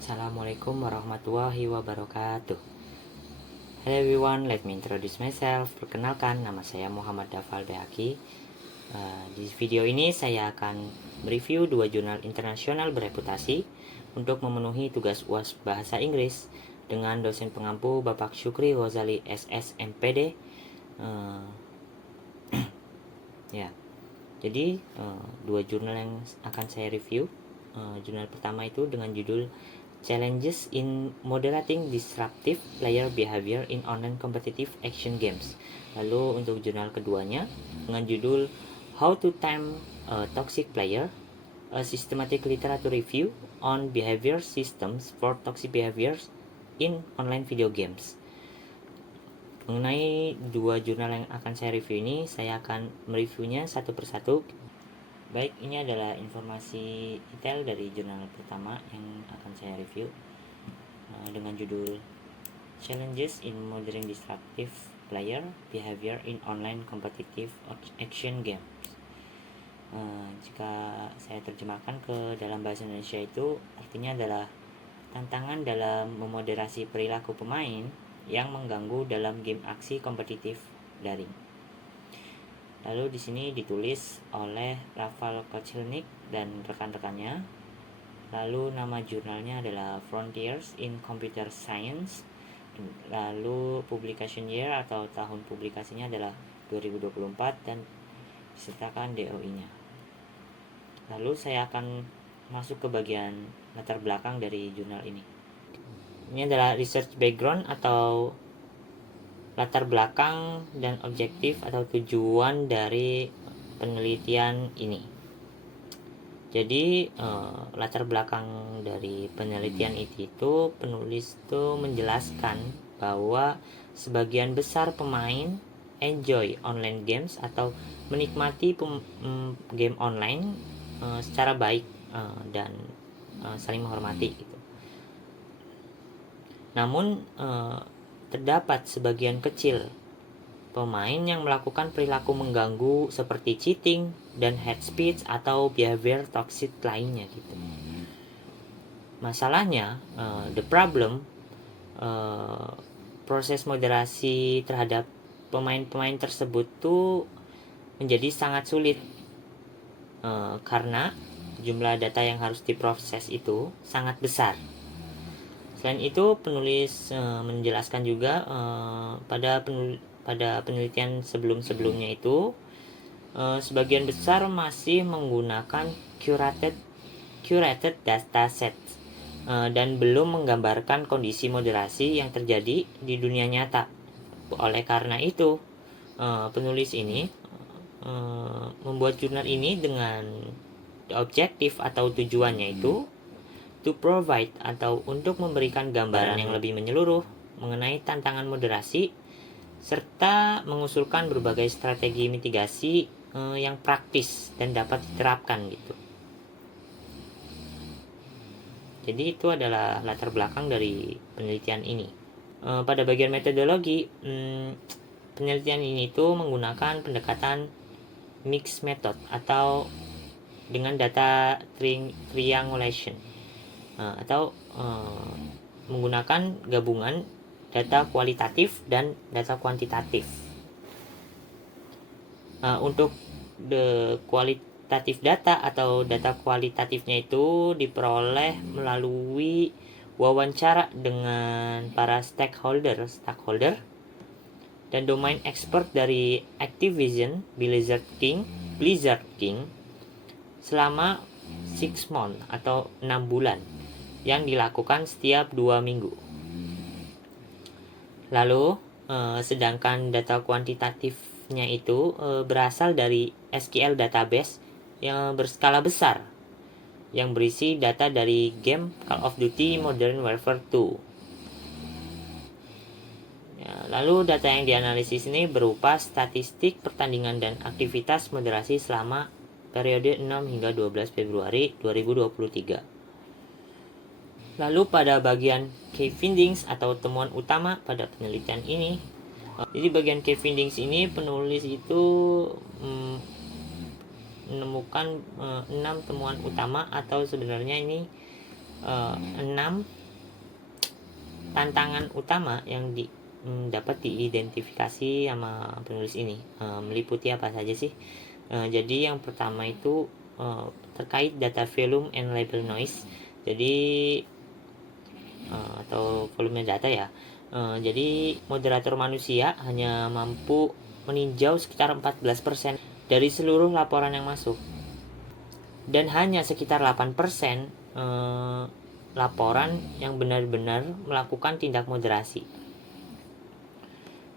Assalamualaikum warahmatullahi wabarakatuh. Hello everyone, let me introduce myself. Perkenalkan, nama saya Muhammad Dafal Behaki. Di video ini saya akan mereview 2 jurnal internasional bereputasi untuk memenuhi tugas UAS Bahasa Inggris dengan dosen pengampu Bapak Syukri Ghazali SS MPD. Ya, jadi 2 jurnal yang akan saya review. Jurnal pertama itu dengan judul Challenges in Moderating Disruptive Player Behavior in Online Competitive Action Games. Lalu untuk jurnal keduanya dengan judul How to Tame a Toxic Player, a Systematic Literature Review on Behavior Systems for Toxic Behaviors in Online Video Games. Mengenai 2 jurnal yang akan saya review ini, saya akan mereviewnya satu persatu. Baik, ini adalah informasi detail dari jurnal pertama yang akan saya review dengan judul Challenges in Moderating Disruptive Player Behavior in Online Competitive Action Games. Jika saya terjemahkan ke dalam bahasa Indonesia itu artinya adalah tantangan dalam memoderasi perilaku pemain yang mengganggu dalam game aksi kompetitif daring. Lalu di sini ditulis oleh Rafal Kocelnik dan rekan-rekannya. Lalu nama jurnalnya adalah Frontiers in Computer Science. Lalu publication year atau tahun publikasinya adalah 2024 dan disertakan DOI-nya. Lalu saya akan masuk ke bagian latar belakang dari jurnal ini. Ini adalah research background atau latar belakang dan objektif atau tujuan dari penelitian ini. Jadi latar belakang dari penelitian itu penulis itu menjelaskan bahwa sebagian besar pemain enjoy online games atau menikmati game online secara baik dan saling menghormati gitu. Namun terdapat sebagian kecil pemain yang melakukan perilaku mengganggu seperti cheating dan hate speech atau behavior toxic lainnya gitu. Masalahnya, the problem, proses moderasi terhadap pemain-pemain tersebut tuh menjadi sangat sulit karena jumlah data yang harus diproses itu sangat besar. Selain itu, penulis menjelaskan juga pada penelitian sebelum-sebelumnya itu sebagian besar masih menggunakan curated dataset dan belum menggambarkan kondisi moderasi yang terjadi di dunia nyata. Oleh karena itu, penulis ini membuat jurnal ini dengan objektif atau tujuannya itu to provide atau untuk memberikan gambaran yang lebih menyeluruh mengenai tantangan moderasi serta mengusulkan berbagai strategi mitigasi yang praktis dan dapat diterapkan gitu. Jadi itu adalah latar belakang dari penelitian ini. Pada bagian metodologi, penelitian ini itu menggunakan pendekatan mixed method atau dengan data triangulation atau menggunakan gabungan data kualitatif dan data kuantitatif. Untuk kualitatif data atau data kualitatifnya itu diperoleh melalui wawancara dengan para stakeholder dan domain expert dari Activision Blizzard King selama 6 months atau 6 bulan yang dilakukan setiap 2 minggu. Lalu sedangkan data kuantitatifnya itu berasal dari SQL database yang berskala besar yang berisi data dari game Call of Duty Modern Warfare 2. Lalu data yang dianalisis ini berupa statistik pertandingan dan aktivitas moderasi selama periode 6 hingga 12 Februari 2023. Lalu pada bagian key findings atau temuan utama pada penelitian ini, jadi bagian key findings ini penulis itu menemukan 6 temuan utama atau sebenarnya ini 6 tantangan utama yang dapat diidentifikasi sama penulis ini. Meliputi apa saja sih? Jadi yang pertama itu terkait data volume and label noise. Jadi atau volume data ya. Jadi moderator manusia hanya mampu meninjau sekitar 14% dari seluruh laporan yang masuk. Dan hanya sekitar 8% laporan yang benar-benar melakukan tindak moderasi.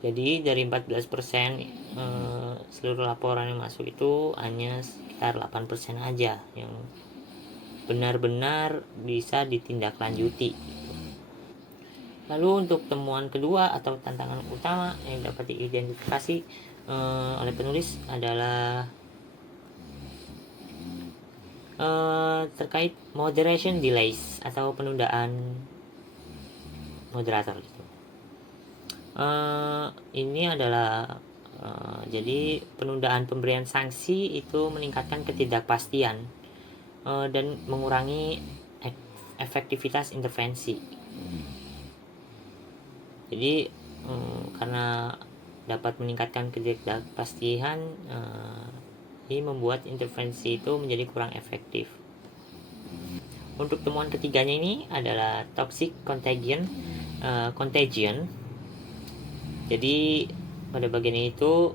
Jadi dari 14% seluruh laporan yang masuk itu hanya sekitar 8% aja yang benar-benar bisa ditindaklanjuti. Lalu untuk temuan kedua atau tantangan utama yang dapat diidentifikasi oleh penulis adalah terkait moderation delays atau penundaan moderator gitu. Ini adalah jadi penundaan pemberian sanksi itu meningkatkan ketidakpastian dan mengurangi efektivitas intervensi. Jadi karena dapat meningkatkan ketidakpastian, ini membuat intervensi itu menjadi kurang efektif. Untuk temuan ketiganya ini adalah toxic contagion. Jadi pada bagian itu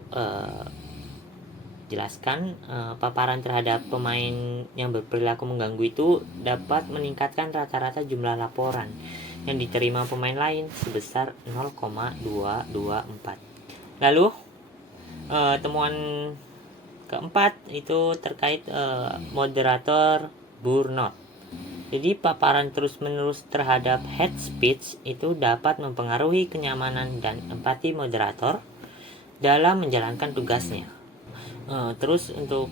jelaskan paparan terhadap pemain yang berperilaku mengganggu itu dapat meningkatkan rata-rata jumlah laporan yang diterima pemain lain sebesar 0,224. Lalu temuan keempat itu terkait moderator burnout. Jadi paparan terus-menerus terhadap hate speech itu dapat mempengaruhi kenyamanan dan empati moderator dalam menjalankan tugasnya. Terus untuk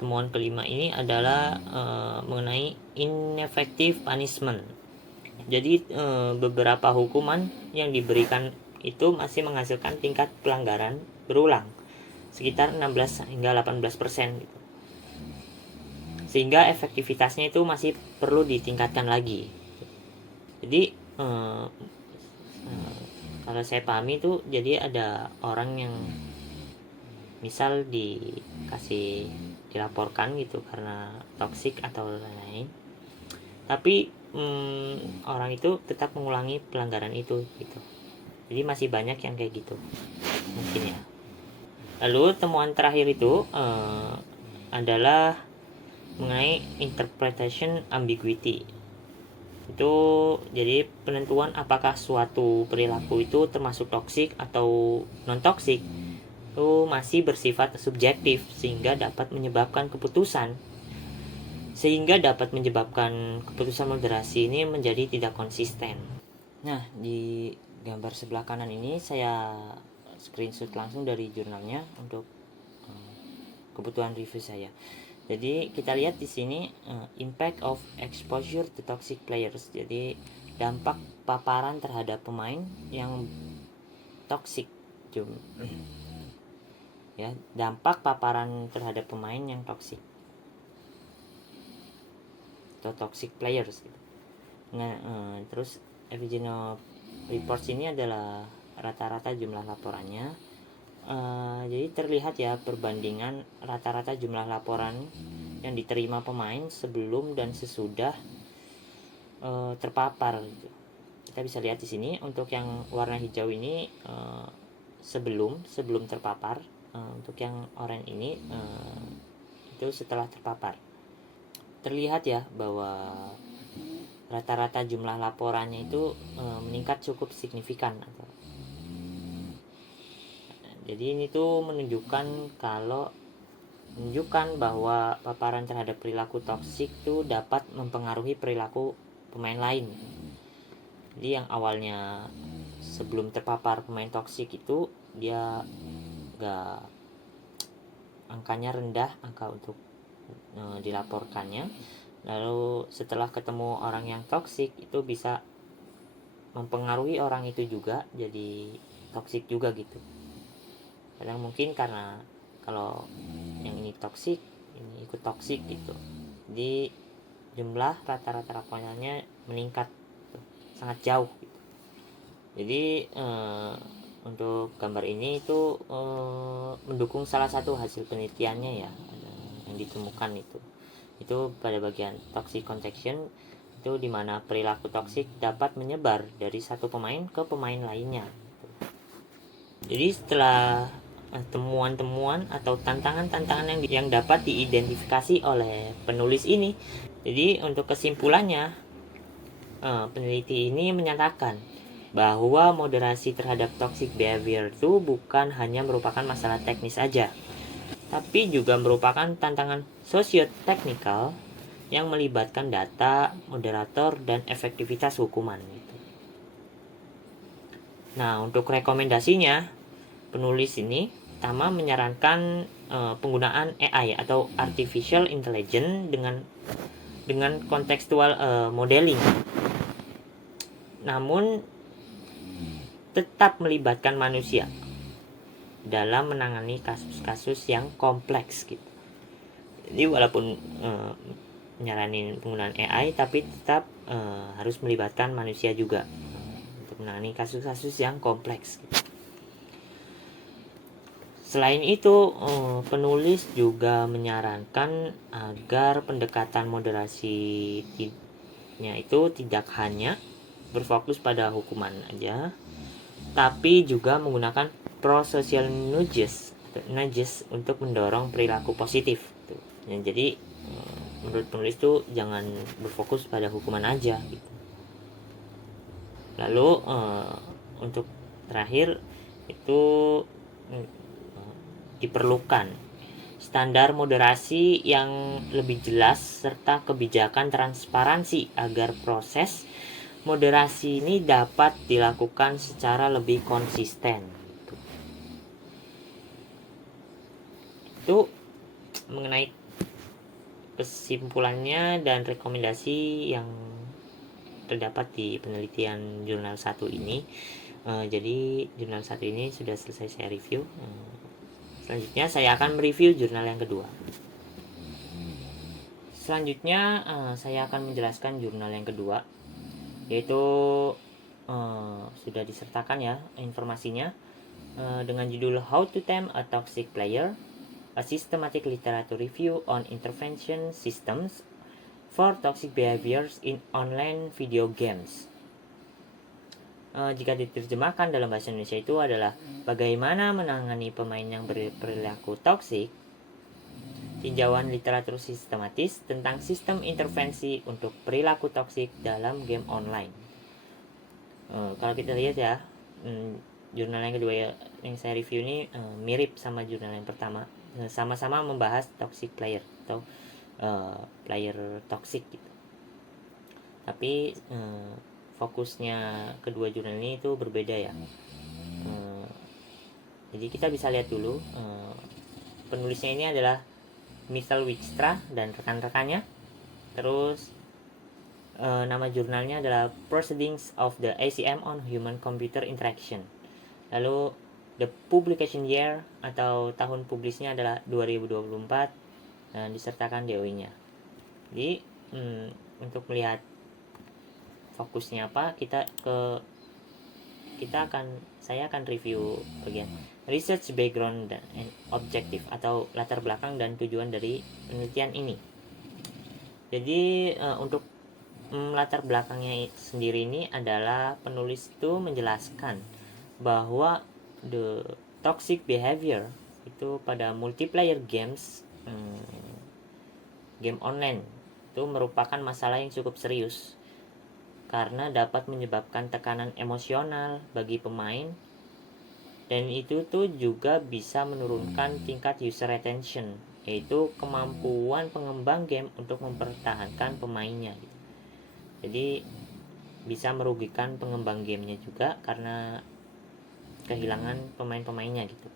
temuan kelima ini adalah mengenai ineffective punishment. Jadi beberapa hukuman yang diberikan itu masih menghasilkan tingkat pelanggaran berulang sekitar 16 hingga 18% gitu. Sehingga efektivitasnya itu masih perlu ditingkatkan lagi. Jadi kalau saya pahami itu jadi ada orang yang misal dilaporkan gitu karena toksik atau lain-lain, tapi orang itu tetap mengulangi pelanggaran itu gitu. Jadi masih banyak yang kayak gitu mungkin ya. Lalu temuan terakhir itu adalah mengenai interpretation ambiguity. Itu jadi penentuan apakah suatu perilaku itu termasuk toksik atau non toksik itu masih bersifat subjektif sehingga dapat menyebabkan keputusan moderasi ini menjadi tidak konsisten. Nah, di gambar sebelah kanan ini saya screenshot langsung dari jurnalnya untuk kebutuhan review saya. Jadi kita lihat di sini impact of exposure to toxic players. Jadi dampak paparan terhadap pemain yang toxic. Ya, dampak paparan terhadap pemain yang toxic atau toxic players gitu. Nah, terus Evgenio reports ini adalah rata-rata jumlah laporannya. Jadi terlihat ya perbandingan rata-rata jumlah laporan yang diterima pemain sebelum dan sesudah terpapar. Kita bisa lihat di sini untuk yang warna hijau ini sebelum terpapar, untuk yang oranye ini itu setelah terpapar. Terlihat ya bahwa rata-rata jumlah laporannya itu meningkat cukup signifikan. Jadi ini tuh menunjukkan bahwa paparan terhadap perilaku toksik tuh dapat mempengaruhi perilaku pemain lain. Jadi yang awalnya sebelum terpapar pemain toksik itu dia angkanya rendah, angka untuk dilaporkannya. Lalu setelah ketemu orang yang toksik itu bisa mempengaruhi orang itu juga jadi toksik juga gitu. Kadang mungkin karena kalau yang ini toksik, ini ikut toksik gitu. Jadi jumlah rata-rata laporannya meningkat sangat jauh gitu. Jadi untuk gambar ini itu mendukung salah satu hasil penelitiannya ya, yang ditemukan itu pada bagian toxic contagion, itu dimana perilaku toksik dapat menyebar dari satu pemain ke pemain lainnya. Jadi setelah temuan-temuan atau tantangan-tantangan yang dapat diidentifikasi oleh penulis ini, jadi untuk kesimpulannya, peneliti ini menyatakan bahwa moderasi terhadap toxic behavior itu bukan hanya merupakan masalah teknis saja, tapi juga merupakan tantangan sosio-teknikal yang melibatkan data, moderator, dan efektivitas hukuman. Nah, untuk rekomendasinya, penulis ini pertama menyarankan penggunaan AI atau artificial intelligence dengan kontekstual modeling, namun tetap melibatkan manusia dalam menangani kasus-kasus yang kompleks gitu. Jadi walaupun nyaranin penggunaan AI, tapi tetap harus melibatkan manusia juga untuk menangani kasus-kasus yang kompleks gitu. Selain itu, penulis juga menyarankan agar pendekatan moderasinya itu tidak hanya berfokus pada hukuman aja, tapi juga menggunakan pro-social nudges untuk mendorong perilaku positif. Ya, jadi menurut penulis itu jangan berfokus pada hukuman aja gitu. Lalu untuk terakhir itu diperlukan standar moderasi yang lebih jelas serta kebijakan transparansi agar proses moderasi ini dapat dilakukan secara lebih konsisten. Itu mengenai kesimpulannya dan rekomendasi yang terdapat di penelitian jurnal 1 ini. Jadi jurnal 1 ini sudah selesai saya review. Selanjutnya saya akan mereview jurnal yang kedua. Selanjutnya saya akan menjelaskan jurnal yang kedua, yaitu sudah disertakan ya informasinya, dengan judul How to Tame a Toxic Player, a Systematic Literature Review on Intervention Systems for Toxic Behaviors in Online Video Games. Jika diterjemahkan dalam bahasa Indonesia itu adalah bagaimana menangani pemain yang berperilaku toksik, tinjauan literatur sistematis tentang sistem intervensi untuk perilaku toksik dalam game online. Kalau kita lihat ya, jurnal yang kedua yang saya review ini mirip sama jurnal yang pertama, sama-sama membahas toxic player atau player toxic gitu. Tapi fokusnya kedua jurnal ini itu berbeda ya. Jadi kita bisa lihat dulu, penulisnya ini adalah Michal Wikstra dan rekan-rekannya. Terus nama jurnalnya adalah Proceedings of the ACM on Human Computer Interaction. Lalu the publication year atau tahun publisnya adalah 2024 dan disertakan DOI-nya. Jadi untuk melihat fokusnya apa, saya akan review bagian research background dan objective atau latar belakang dan tujuan dari penelitian ini. Jadi untuk latar belakangnya sendiri ini adalah penulis itu menjelaskan bahwa the toxic behavior itu pada multiplayer games, game online itu merupakan masalah yang cukup serius karena dapat menyebabkan tekanan emosional bagi pemain, dan itu tuh juga bisa menurunkan tingkat user retention, yaitu kemampuan pengembang game untuk mempertahankan pemainnya gitu. Jadi bisa merugikan pengembang gamenya juga karena kehilangan pemain-pemainnya gitu.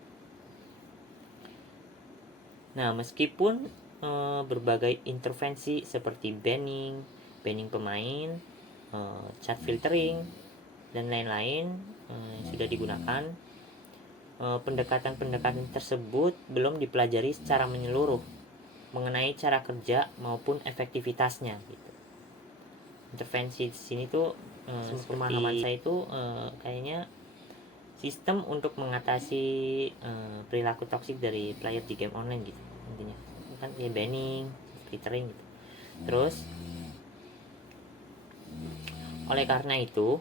Nah, meskipun berbagai intervensi seperti banning pemain, chat filtering dan lain-lain sudah digunakan, pendekatan-pendekatan tersebut belum dipelajari secara menyeluruh mengenai cara kerja maupun efektivitasnya gitu. intervensi di sini tuh pemahaman saya itu kayaknya sistem untuk mengatasi perilaku toksik dari player di game online gitu intinya, kan kayak banning, filtering gitu. Terus oleh karena itu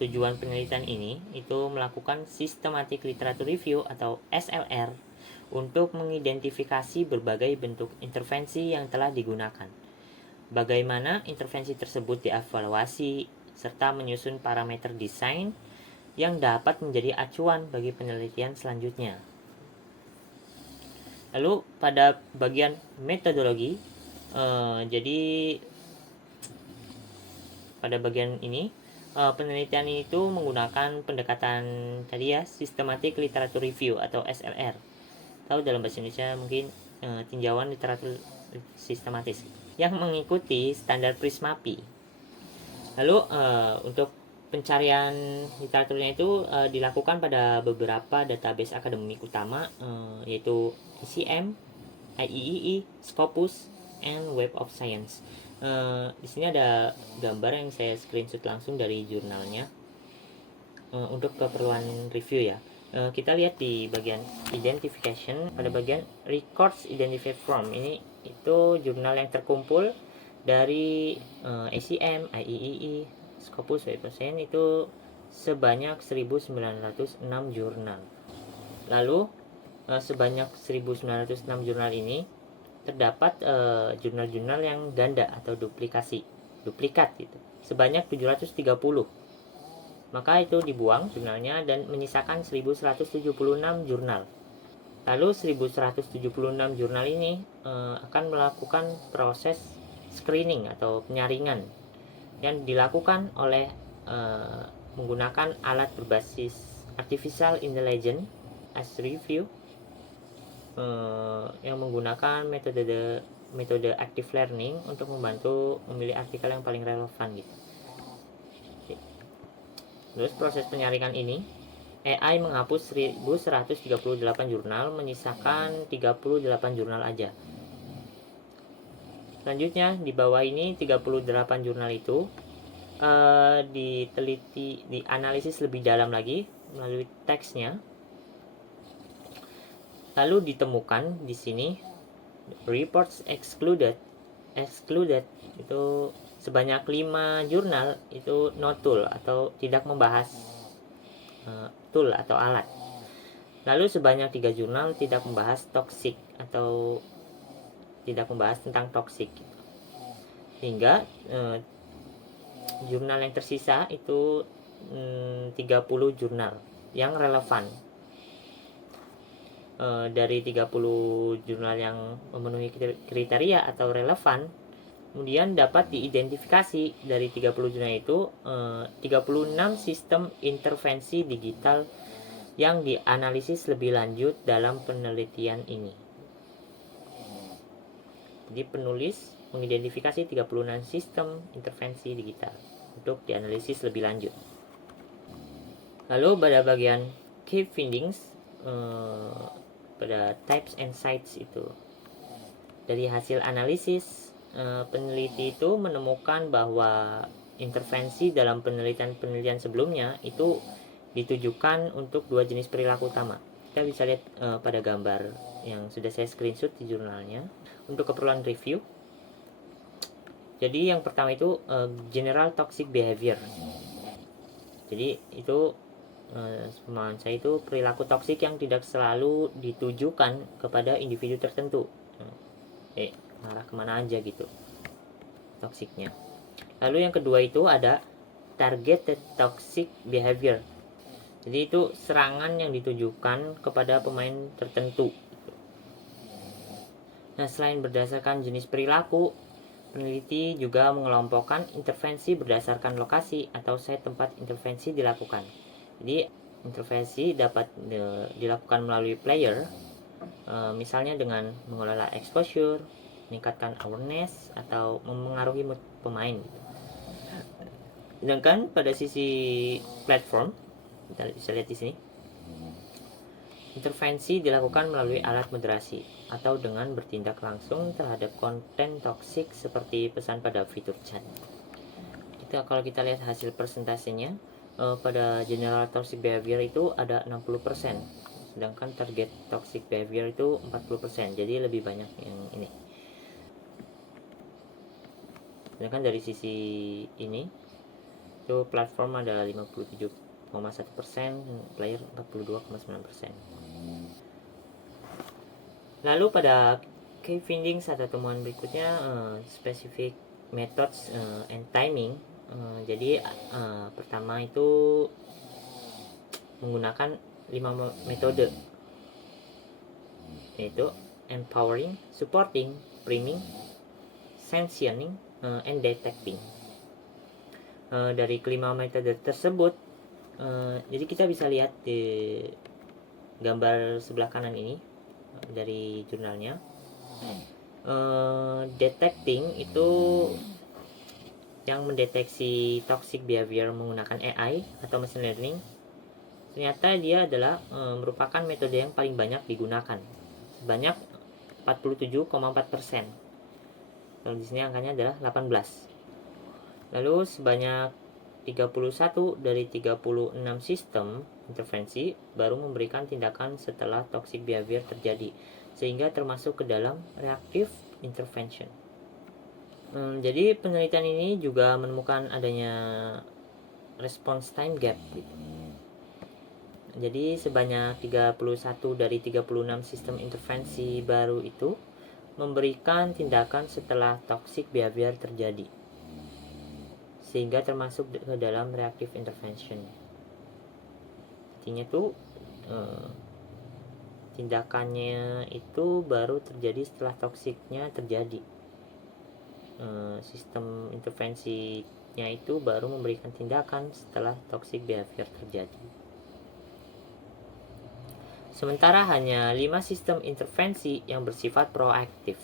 tujuan penelitian ini itu melakukan systematic literature review atau SLR untuk mengidentifikasi berbagai bentuk intervensi yang telah digunakan, bagaimana intervensi tersebut dievaluasi, serta menyusun parameter desain yang dapat menjadi acuan bagi penelitian selanjutnya. Lalu pada bagian metodologi, jadi pada bagian ini penelitian itu menggunakan pendekatan tadi ya, systematic literature review atau SLR. Tahu dalam bahasa Indonesia mungkin tinjauan literatur sistematis yang mengikuti standar Prismapi. Lalu untuk pencarian literaturnya itu dilakukan pada beberapa database akademik utama, yaitu ECM, IEEE, Scopus, and Web of Science. Di sini ada gambar yang saya screenshot langsung dari jurnalnya untuk keperluan review ya. Kita lihat di bagian identification, pada bagian records identified from, ini itu jurnal yang terkumpul dari ACM, IEEE, Scopus, Web of Science itu sebanyak 1906 jurnal. Lalu sebanyak 1906 jurnal ini terdapat jurnal-jurnal yang ganda atau duplikat gitu, sebanyak 730. Maka itu dibuang jurnalnya dan menyisakan 1176 jurnal. Lalu 1176 jurnal ini akan melakukan proses screening atau penyaringan yang dilakukan oleh menggunakan alat berbasis artificial intelligence as review, yang menggunakan metode active learning untuk membantu memilih artikel yang paling relevan gitu. Terus proses penyaringan ini AI menghapus 1138 jurnal, menyisakan 38 jurnal aja. Selanjutnya di bawah ini 38 jurnal itu diteliti, dianalisis lebih dalam lagi melalui teksnya. Lalu ditemukan di sini reports excluded itu sebanyak 5 jurnal itu no tool atau tidak membahas tool atau alat. Lalu sebanyak 3 jurnal tidak membahas toxic atau tidak membahas tentang toxic. Sehingga jurnal yang tersisa itu 30 jurnal yang relevan. Dari 30 jurnal yang memenuhi kriteria atau relevan, kemudian dapat diidentifikasi dari 30 jurnal itu 36 sistem intervensi digital yang dianalisis lebih lanjut dalam penelitian ini. Jadi penulis mengidentifikasi 36 sistem intervensi digital untuk dianalisis lebih lanjut. Lalu pada bagian key findings, pada types and sites itu, dari hasil analisis peneliti itu menemukan bahwa intervensi dalam penelitian sebelumnya itu ditujukan untuk 2 jenis perilaku utama. Kita bisa lihat pada gambar yang sudah saya screenshot di jurnalnya untuk keperluan review. Jadi yang pertama itu general toxic behavior. Jadi itu pemahaman saya itu perilaku toksik yang tidak selalu ditujukan kepada individu tertentu. Arah kemana aja gitu toksiknya. Lalu yang kedua itu ada targeted toxic behavior. Jadi itu serangan yang ditujukan kepada pemain tertentu. Nah, selain berdasarkan jenis perilaku, peneliti juga mengelompokkan intervensi berdasarkan lokasi atau site tempat intervensi dilakukan. Jadi intervensi dapat dilakukan melalui player, misalnya dengan mengelola exposure, meningkatkan awareness, atau memengaruhi mood pemain. Sedangkan pada sisi platform, kita bisa lihat di sini, intervensi dilakukan melalui alat moderasi atau dengan bertindak langsung terhadap konten toksik seperti pesan pada fitur chat. Kalau kita lihat hasil persentasenya, pada general toxic behavior itu ada 60%, sedangkan target toxic behavior itu 40%, jadi lebih banyak yang ini. Sedangkan dari sisi ini itu platform ada 57,1%, player 42,9%. Lalu pada key findings atau temuan berikutnya, specific methods and timing. Jadi pertama itu menggunakan 5 metode, yaitu empowering, supporting, priming, sanctioning, and detecting. Dari kelima metode tersebut, jadi kita bisa lihat di gambar sebelah kanan ini dari jurnalnya. Detecting itu yang mendeteksi toxic behavior menggunakan AI atau machine learning. Ternyata dia adalah merupakan metode yang paling banyak digunakan, sebanyak 47,4%. Kalau di sini angkanya adalah 18. Lalu sebanyak 31 dari 36 sistem intervensi baru memberikan tindakan setelah toxic behavior terjadi, sehingga termasuk ke dalam reactive intervention. Jadi penelitian ini juga menemukan adanya response time gap gitu. Jadi sebanyak 31 dari 36 sistem intervensi baru itu memberikan tindakan setelah toxic behavior terjadi, sehingga termasuk ke dalam reactive intervention. Artinya tuh tindakannya itu baru terjadi setelah toksiknya terjadi. Sistem intervensinya itu baru memberikan tindakan setelah toxic behavior terjadi. Sementara hanya 5 sistem intervensi yang bersifat proaktif.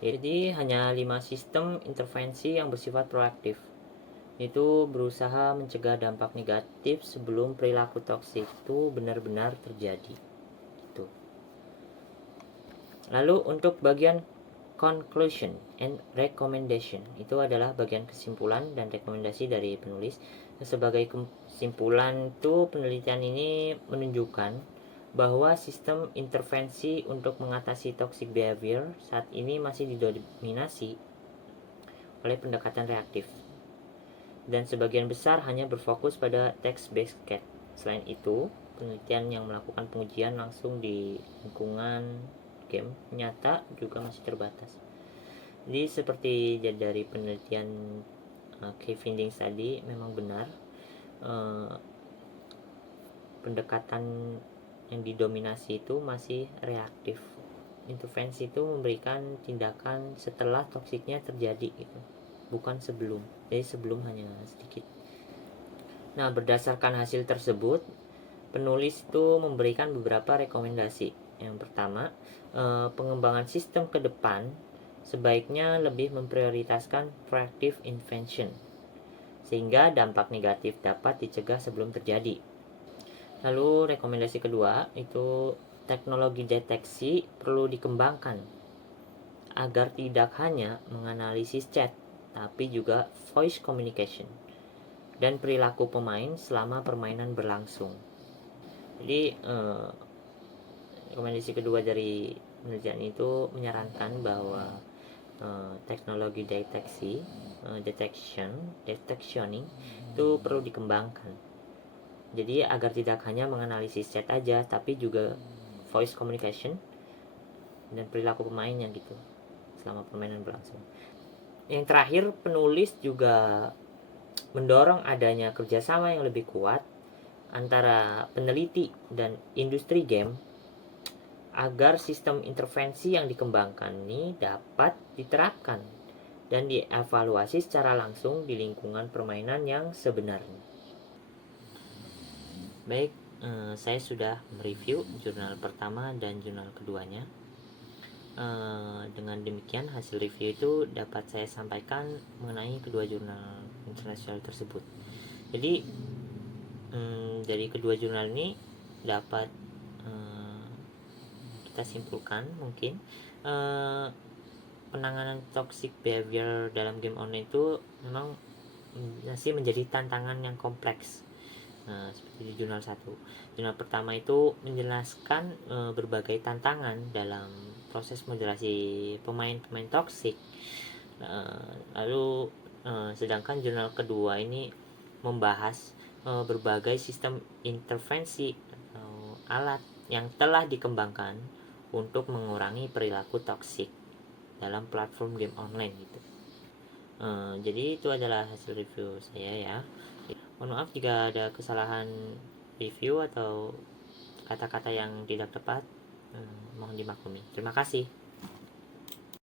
Jadi hanya 5 sistem intervensi yang bersifat proaktif, itu berusaha mencegah dampak negatif sebelum perilaku toksik itu benar-benar terjadi. Gitu. Lalu untuk bagian conclusion and recommendation, itu adalah bagian kesimpulan dan rekomendasi dari penulis. Sebagai kesimpulan itu, penelitian ini menunjukkan bahwa sistem intervensi untuk mengatasi toxic behavior saat ini masih didominasi oleh pendekatan reaktif, dan sebagian besar hanya berfokus pada text-based CAT. Selain itu, penelitian yang melakukan pengujian langsung di lingkungan game nyata juga masih terbatas. Jadi seperti dari penelitian key findings tadi, memang benar pendekatan yang didominasi itu masih reaktif. Intervensi itu memberikan tindakan setelah toksiknya terjadi gitu, bukan sebelum. Jadi sebelum hanya sedikit. Nah, berdasarkan hasil tersebut, penulis itu memberikan beberapa rekomendasi. Yang pertama, pengembangan sistem ke depan sebaiknya lebih memprioritaskan proactive intervention, sehingga dampak negatif dapat dicegah sebelum terjadi. Lalu rekomendasi kedua itu teknologi deteksi perlu dikembangkan agar tidak hanya menganalisis chat, tapi juga voice communication dan perilaku pemain selama permainan berlangsung. Jadi rekomendasi kedua dari penelitian itu menyarankan bahwa teknologi deteksi, detectioning itu perlu dikembangkan. Jadi agar tidak hanya menganalisis chat aja, tapi juga voice communication dan perilaku pemainnya gitu selama permainan berlangsung. Yang terakhir, penulis juga mendorong adanya kerjasama yang lebih kuat antara peneliti dan industri game agar sistem intervensi yang dikembangkan ini dapat diterapkan dan dievaluasi secara langsung di lingkungan permainan yang sebenarnya. Baik, saya sudah mereview jurnal pertama dan jurnal keduanya. Dengan demikian, hasil review itu dapat saya sampaikan mengenai kedua jurnal internasional tersebut. Jadi dari kedua jurnal ini dapat kita simpulkan mungkin penanganan toxic behavior dalam game online itu memang menjadi tantangan yang kompleks. Seperti di jurnal 1. Jurnal pertama itu menjelaskan berbagai tantangan dalam proses moderasi pemain-pemain toksik. Lalu sedangkan jurnal kedua ini membahas berbagai sistem intervensi atau alat yang telah dikembangkan untuk mengurangi perilaku toksik dalam platform game online gitu. Jadi itu adalah hasil review saya ya. Mohon maaf jika ada kesalahan review atau kata-kata yang tidak tepat, mohon dimaklumi. Terima kasih.